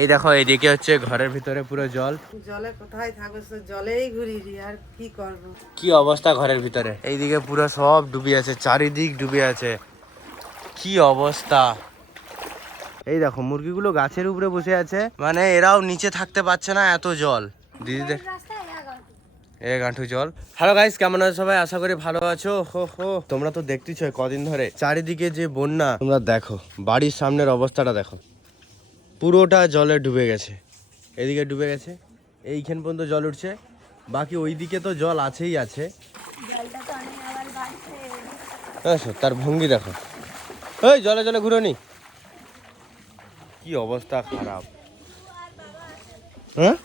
এই দেখো এইদিকে হচ্ছে ঘরের ভিতরে পুরো জল। জলে কোথায় থাকবে জলেই ঘুরি আর কি করব? কি অবস্থা ঘরের ভিতরে? এইদিকে পুরো সব ডুবে আছে চারিদিক ডুবে আছে। কি অবস্থা? এই দেখো মুরগিগুলো গাছের উপরে বসে আছে। মানে এরাও নিচে থাকতে পারছে না এত জল। দিদিদের এ গাঁঠু জল। হ্যালো গাইস কেমন আছো সবাই? আশা করি ভালো আছো। হো হো। তোমরা তো দেখতেছো কদিন ধরে। চারিদিকে যে বন্যা তোমরা দেখো বাড়ির সামনের অবস্থাটা দেখো। পুরোটা জলে ডুবে গেছে। এদিকে ডুবে গেছে, এইখান পর্যন্ত জল উঠছে। বাকি ওইদিকে তো জল আছেই আছে। তার ভঙ্গি দেখো। ওই জলে জলে ঘুরে নি। কি অবস্থা খারাপ। হ্যাঁ?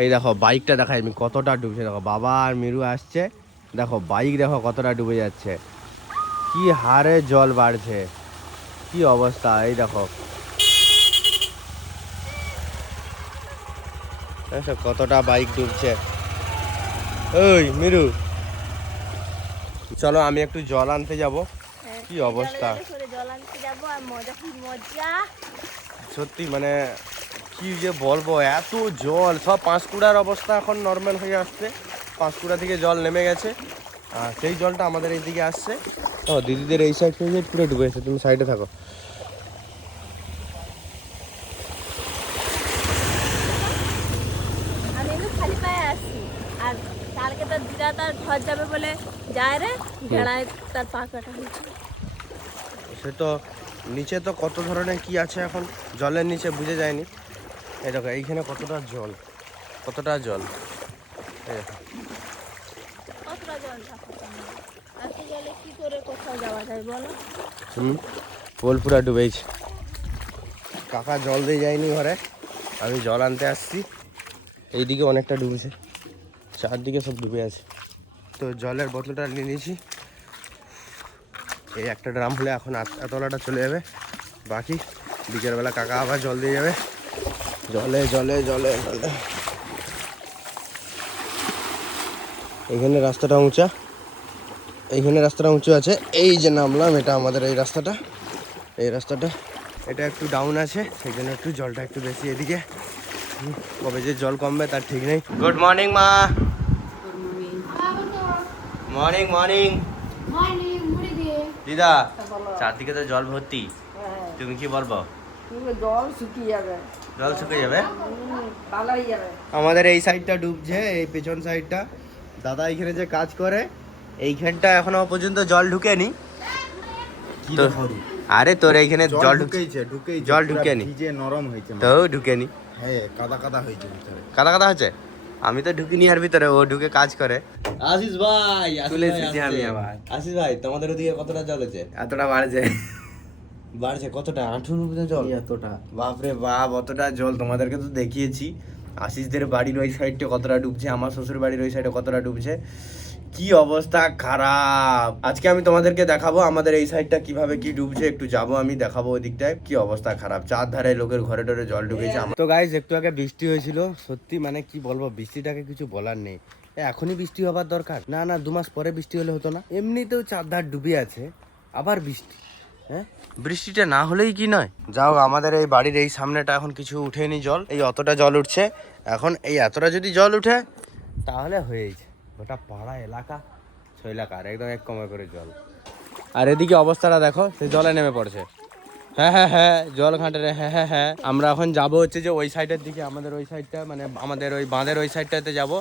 এই দেখো, বাইকটা দেখাই আমি কতটা ডুবছে। দেখো, বাবা আর মিরু আসছে। দেখো, বাইক দেখো কতটা ডুবে যাচ্ছে। কি হারে জল বাড়ছে? কি অবস্থা? এই দেখো। কতটা বাইক ডুবছে। ওই মিরু। চলো আমি একটু জল আনতে যাব। কি অবস্থা? মজা কি মজা সত্যি মানে কি যে বলব এত জল। সব পাঁশকুড়ার অবস্থা এখন নর্মাল হয়ে আসছে। পাঁশকুড়া থেকে জল নেমে গেছে। আর সেই জলটা আমাদের এইদিকে আসছে। ও দিদিদের এই সাইড থেকে পুরো ডুবে গেছে তুমি সাইডে থাকো। আমি একটু খালি পায়ে আসছি আর কালকে তো দিদা তার ঘর যাবে বলে যায় রে ভেড়ায় তার পা কাটা হয়েছে। সে তো নিচে তো কত ধরনের কি আছে এখন? জলের নিচে বুঝে যায়নি। এই দেখো এইখানে কতটা জল কতটা জল। এই দেখো। হুম পোল পুরা ডুবেছে কাকা জল দিয়ে যায়নি ঘরে? আমি জল আনতে আসছি। এইদিকে অনেকটা ডুবেছে। চারদিকে সব ডুবে আছে। তো জলের বোতলটা নিয়ে নিয়েছি। এই একটা ড্রাম হলে এখন আত- এতলাটা চলে যাবে। বাকি, বিকেলবেলা কাকা আবার জল দিয়ে যাবে। জলে জলে জলে জলে। এখানে রাস্তাটা উঁচা। এইখানে রাস্তাটা উঁচু আছে। এই যে নামলাম এটা আমাদের এই রাস্তাটা। এই রাস্তাটা এটা একটু ডাউন আছে সেই জন্য একটু জলটা একটু বেশি এদিকে। কবে যে জল কমবে তার ঠিক নেই। গুড মর্নিং মা। মর্নিং মর্নিং দিদা চারদিকে তো জল ভর্তি। তুমি কি বলব? জল শুকিয়ে যাবে। জল শুকিয়ে যাবে। আমাদের এই সাইডটা ডুবছে এই পেছন সাইডটা দাদা এখানে যে কাজ করে এইখানটা এখনও পর্যন্ত জল ঢুকেনি। তো আরে তোর এইখানে জল ঢুকে ঢুকেইছে ঢুকেইছে জল ঢুকেনি। ভিজে নরম হয়েছে তো ঢুকেনি। হ্যাঁ কাদা কাদা হয়েছে ভিতরে। কাদা কাদা হচ্ছে? আমি তো ঢুকিনি আর ভিতরে ও ঢুকে কাজ করে। আশিস ভাই চলে এসেছি আমি আবার। আশিস ভাই তোমাদের ওদিকে কতটা জল আছে এতটা বাড়ছে। বাড়ছে কতটা? আঁঠুর উপরে জল? এতটা। বাপরে বাপ অতটা জল তোমাদেরকে তো দেখিয়েছি। আশিসদের বাড়ির ওই সাইডটা কতটা ডুবছে, আমার শ্বশুর বাড়ির ওই সাইডে কতটা ডুবছে, কি অবস্থা খারাপ। আজকে আমি তোমাদেরকে দেখাবো আমাদের এই সাইডটা কীভাবে কি ডুবছে, একটু যাব আমি, দেখাবো ওই দিকটায়, কি অবস্থা খারাপ। চার ধারে লোকের ঘরে টরে জল ঢুকেছে তো গাইজ একটু আগে বৃষ্টি হয়েছিল, সত্যি মানে কি বলব, বৃষ্টিটাকে কিছু বলার নেই। এখনই বৃষ্টি হবার দরকার? না না, দু মাস পরে বৃষ্টি হলে হতো না। এমনিতেও চার ধার ডুবে আছে, আবার বৃষ্টি। হ্যাঁ? বৃষ্টিটা না হলেই কি নয়? যাও আমাদের এই বাড়ির এই সামনেটা এখন কিছু উঠেনি জল। এই অতটা জল উঠছে। এখন এই এতটা যদি জল উঠে তাহলে হয়েছে গোটা পাড়া এলাকা এলাকার একদম এক কমে করে জল। আর এদিকে অবস্থাটা দেখো সে জলে নেমে পড়ছে। হ্যাঁ হ্যাঁ হ্যাঁ জল ঘাটে রে, হ্যাঁ হ্যাঁ হ্যাঁ। আমরা এখন যাব হচ্ছে যে ওই সাইডের দিকে আমাদের ওই সাইডটা মানে আমাদের ওই বাঁধের ওই সাইডটাতে যাব।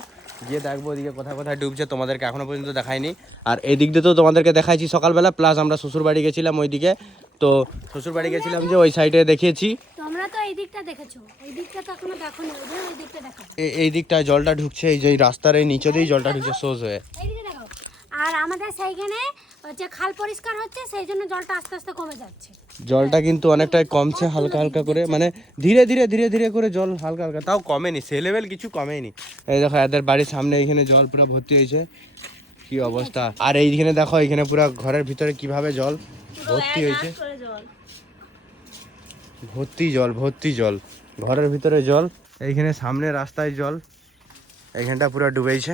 গিয়ে দেখব ওদিকে কোথায় কোথায় ডুবছে তোমাদেরকে এখনও পর্যন্ত দেখাইনি। আর এই দিক দিয়ে তো তোমাদেরকে দেখাইছি সকালবেলা প্লাস আমরা শ্বশুর বাড়ি গেছিলাম ওইদিকে। তো শ্বশুর বাড়ি গেছিলাম যে ওই সাইডে দেখিয়েছি। তোমরা তো এই দিকটা দেখেছ এই দিকটা তো এখনও দেখোনি ওই দিকটা দেখো এ- এই দিকটায় জলটা ঢুকছে এই যে রাস্তার এই নিচে দিয়েই জলটা ঢুকছে সোজ হয়ে। আর আমাদের সেইখানে হচ্ছে খাল পরিষ্কার হচ্ছে সেই জন্য জলটা আস্তে আস্তে কমে যাচ্ছে। জলটা কিন্তু অনেকটাই কমছে হালকা হালকা করে মানে ধীরে ধীরে ধীরে ধীরে করে জল হালকা হালকা তাও কমেনি সে লেভেল কিছু কমেনি। এই দেখো এদের বাড়ির সামনে এইখানে জল পুরো ভর্তি হয়েছে কি অবস্থা? আর এইখানে দেখো এইখানে পুরো ঘরের ভিতরে কীভাবে জল ভর্তি হয়েছে। ভর্তি জল ভর্তি জল ঘরের ভিতরে জল এইখানে সামনে রাস্তায় জল এইখানটা পুরো ডুবেছে।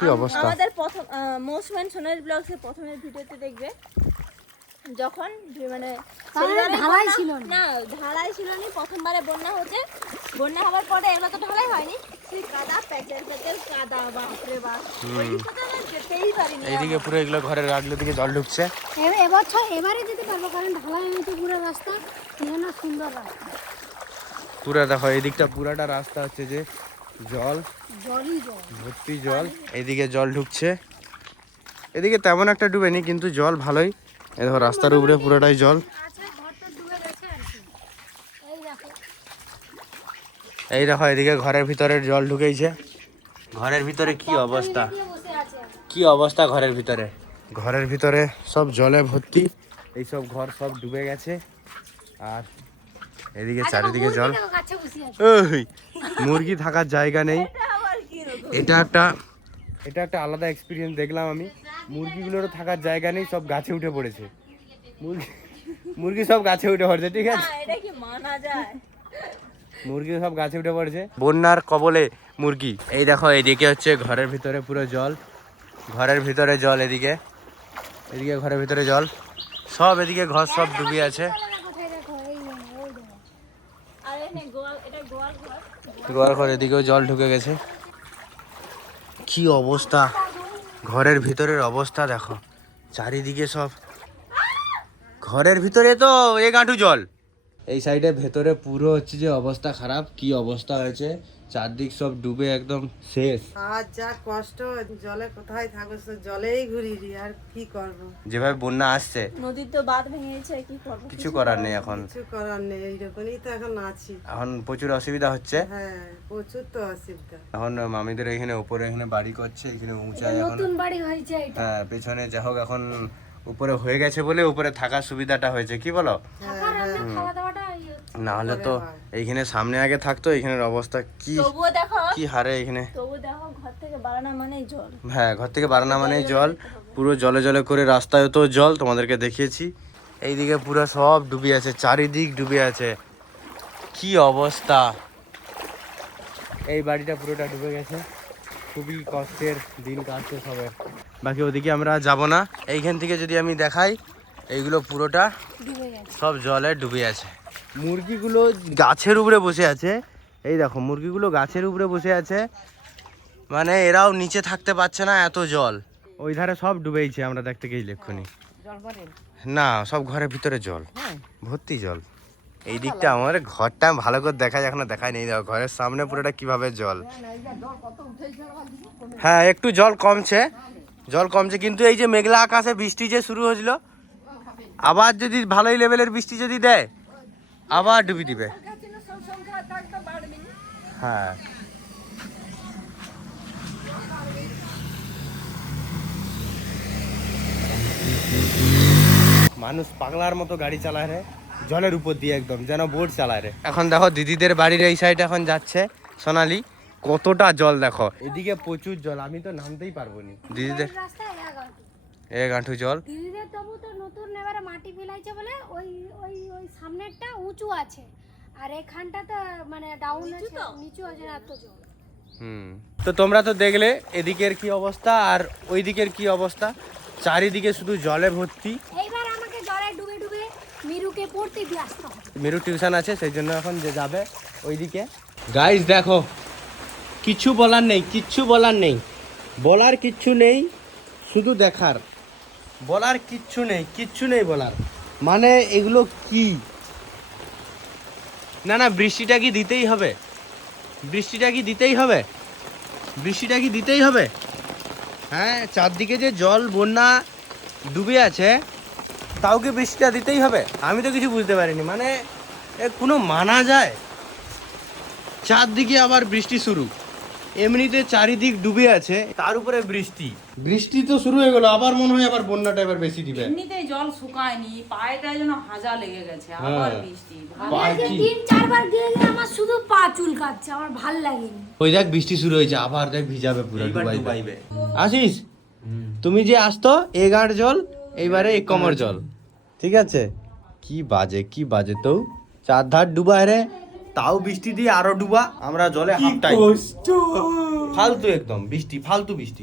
কি অবস্থা? আমাদের প্রথম মৌসুমান সোনার ব্লগসের প্রথমের ভিডিওতে দেখবে যখন মানে ঢালাই ছিল না। ঢালাই ছিল না প্রথমবারে বন্যা হচ্ছে বন্যা হওয়ার পরে এগুলো তো ঢালাই হয়নি। সেই কাদা প্যাচের প্যাচের কাদা বাপরে বাপ। যেতেই পারিনি এইদিকে পুরো এগুলো ঘরের গাছগুলো দিকে জল ঢুকছে। এ- এবছর এবারে যেতে পারব কারণ ঢালাই হয়েছে পুরো রাস্তা। সুন্দর রাস্তা। পুরো দেখো এই দিকটা পুরাটা রাস্তা হচ্ছে যে জল। ভর্তি জল। এইদিকে জল ঢুকছে। এদিকে তেমন একটা ডুবেনি কিন্তু জল ভালোই। এই দেখো রাস্তার উপরে পুরোটাই জল। এই দেখো। এদিকে ঘরের ভিতরে জল ঢুকেছে ঘরের ভিতরে কি অবস্থা? কি অবস্থা ঘরের ভিতরে? ঘরের ভিতরে সব জলে ভর্তি। এই সব ঘর সব ডুবে গেছে। আর এদিকে চারিদিকে জল। ওই মুরগি থাকার জায়গা নেই। এটা একটা এটা একটা আলাদা এক্সপিরিয়েন্স দেখলাম আমি। মুরগিগুলোরও থাকার জায়গা নেই সব গাছে উঠে পড়েছে। মুরগি মুরগি সব গাছে উঠে পড়েছে ঠিক আছে? মুরগি সব গাছে উঠে পড়েছে। বন্যার কবলে মুরগি। এই দেখো এদিকে হচ্ছে ঘরের ভিতরে পুরো জল। ঘরের ভিতরে জল এদিকে। এদিকে ঘরের ভিতরে জল। সব এদিকে ঘর সব ডুবে আছে কোথায় দেখো এই ওই দেখো আর এখানে গোয়াল এটা গোয়াল ঘরে ঘর এদিকেও জল ঢুকে গেছে। কি অবস্থা? ঘরের ভিতরের অবস্থা দেখো। চারিদিকে সব ঘরের ভিতরে তো এ গাঁটু জল। এই সাইডে ভেতরে পুরো হচ্ছে যে অবস্থা খারাপ। কি অবস্থা হয়েছে? চারদিক সব ডুবে একদম শেষ। আর যা কষ্ট জলে কোথায় থাকব সে জলেই ঘুরি আর কি করব? যেভাবে বন্যা আসছে। নদীর তো বাঁধ ভেঙে গেছে কি করব? কিছু করার নেই এখন। কিছু করার নেই এইরকমই তো এখন আছি। এখন প্রচুর অসুবিধা হচ্ছে। হ্যাঁ প্রচুর তো অসুবিধা। এখন মামিদের এখানে উপরে এখানে বাড়ি করছে এখানে উঁচায় এখন। নতুন বাড়ি হয়েছে এটা। হ্যাঁ পেছনে যা হোক এখন উপরে হয়ে গেছে বলে উপরে থাকার সুবিধাটা হয়েছে কি বলো? থাকার না হলে তো এইখানে সামনে আগে থাকতো এখানের অবস্থা কি কি হারে এখানে হ্যাঁ ঘর থেকে বারানা মানে জল পুরো জলে জলে করে রাস্তায় তো জল তোমাদেরকে দেখিয়েছি। এইদিকে পুরো সব ডুবে আছে চারিদিক ডুবে আছে। কি অবস্থা? এই বাড়িটা পুরোটা ডুবে গেছে। খুবই কষ্টের দিন কাটছে সবের বাকি ওদিকে আমরা যাব না। এইখান থেকে যদি আমি দেখাই এইগুলো পুরোটা সব জলে ডুবে আছে। মুরগিগুলো গাছের উপরে বসে আছে। এই দেখো মুরগিগুলো গাছের উপরে বসে আছে। মানে এরাও নিচে থাকতে পারছে না এত জল। ওই ধারে সব ডুবেইছে আমরা দেখতে গেছি এক্ষুনি না সব ঘরের ভিতরে জল। ভর্তি জল। এই দিকটা আমার ঘরটা ভালো করে দেখা যায় এখনও দেখাই নেই। দেখো ঘরের সামনে পুরোটা কীভাবে জল। হ্যাঁ একটু জল কমছে। জল কমছে কিন্তু এই যে মেঘলা আকাশে বৃষ্টি যে শুরু হয়েছিল আবার যদি ভালোই লেভেলের বৃষ্টি যদি দেয় আবার ডুবি দিবে। হ্যাঁ। মানুষ পাগলার মতো গাড়ি চালায় রে। জলের উপর দিয়ে একদম যেন বোট চালায় রে। এখন দেখো দিদিদের বাড়ির এই সাইড এখন যাচ্ছে। সোনালি কতটা জল দেখো। এদিকে প্রচুর জল আমি তো নামতেই পারব নি। দিদিদের এক আঁঠু জল দিদিদের তবু তো নতুন এবারে মাটি ফেলাইছে বলে ওই ওই ওই সামনেরটা উঁচু আছে। আর এখানটা তো মানে ডাউন আছে নিচু আছে না এত জল। হুম। তো তোমরা তো দেখলে এদিকের কি অবস্থা আর ওই দিকের কি অবস্থা। চারিদিকে শুধু জলে ভর্তি। এইবার আমাকে জলে ডুবে ডুবে মিরুকে পড়তে দিয়ে আসতে হবে। মেরু টিউশন আছে সেই জন্য এখন যে যাবে ওইদিকে। গাইস দেখো কিছু বলার নেই কিচ্ছু বলার নেই। বলার কিচ্ছু নেই শুধু দেখার। বলার কিচ্ছু নেই কিচ্ছু নেই বলার। মানে এগুলো কি? না না, বৃষ্টিটা কি দিতেই হবে? বৃষ্টিটা কি দিতেই হবে? বৃষ্টিটা কি দিতেই হবে? হ্যাঁ চারদিকে যে জল, বন্যা ডুবে আছে, তাও কি বৃষ্টিটা দিতেই হবে? আমি তো কিছু বুঝতে পারিনি। মানে কোনো মানা যায়? চারদিকে আবার বৃষ্টি শুরু। এমনিতে চারিদিক ডুবে আছে তার উপরে বৃষ্টি। বৃষ্টি তো শুরু হয়ে গেল আবার মনে হয় আবার বন্যাটা এবার বেশি দিবে। এমনিতেই জল শুকায়নি পায়েটা যেন হাজা লেগে গেছে আবার হ্যাঁ। বৃষ্টি যে কি? তিন চারবার গিয়ে আমার শুধু পা চুলকাচ্ছে আমার ভালো লাগেনি। ওই দেখ বৃষ্টি শুরু হয়েছে আবার দেখ ভিজাবে পুরো ডুবাইবে। আসিস তুমি যে আসতো এ গাঁট জল এইবারে এক কমর জল। ঠিক আছে? কি বাজে কি বাজে তো। চার ধার ডুবায় রে। তাও বৃষ্টি দিয়ে আরও ডুবা আমরা জলে হাফটাই ফালতু একদম বৃষ্টি ফালতু বৃষ্টি।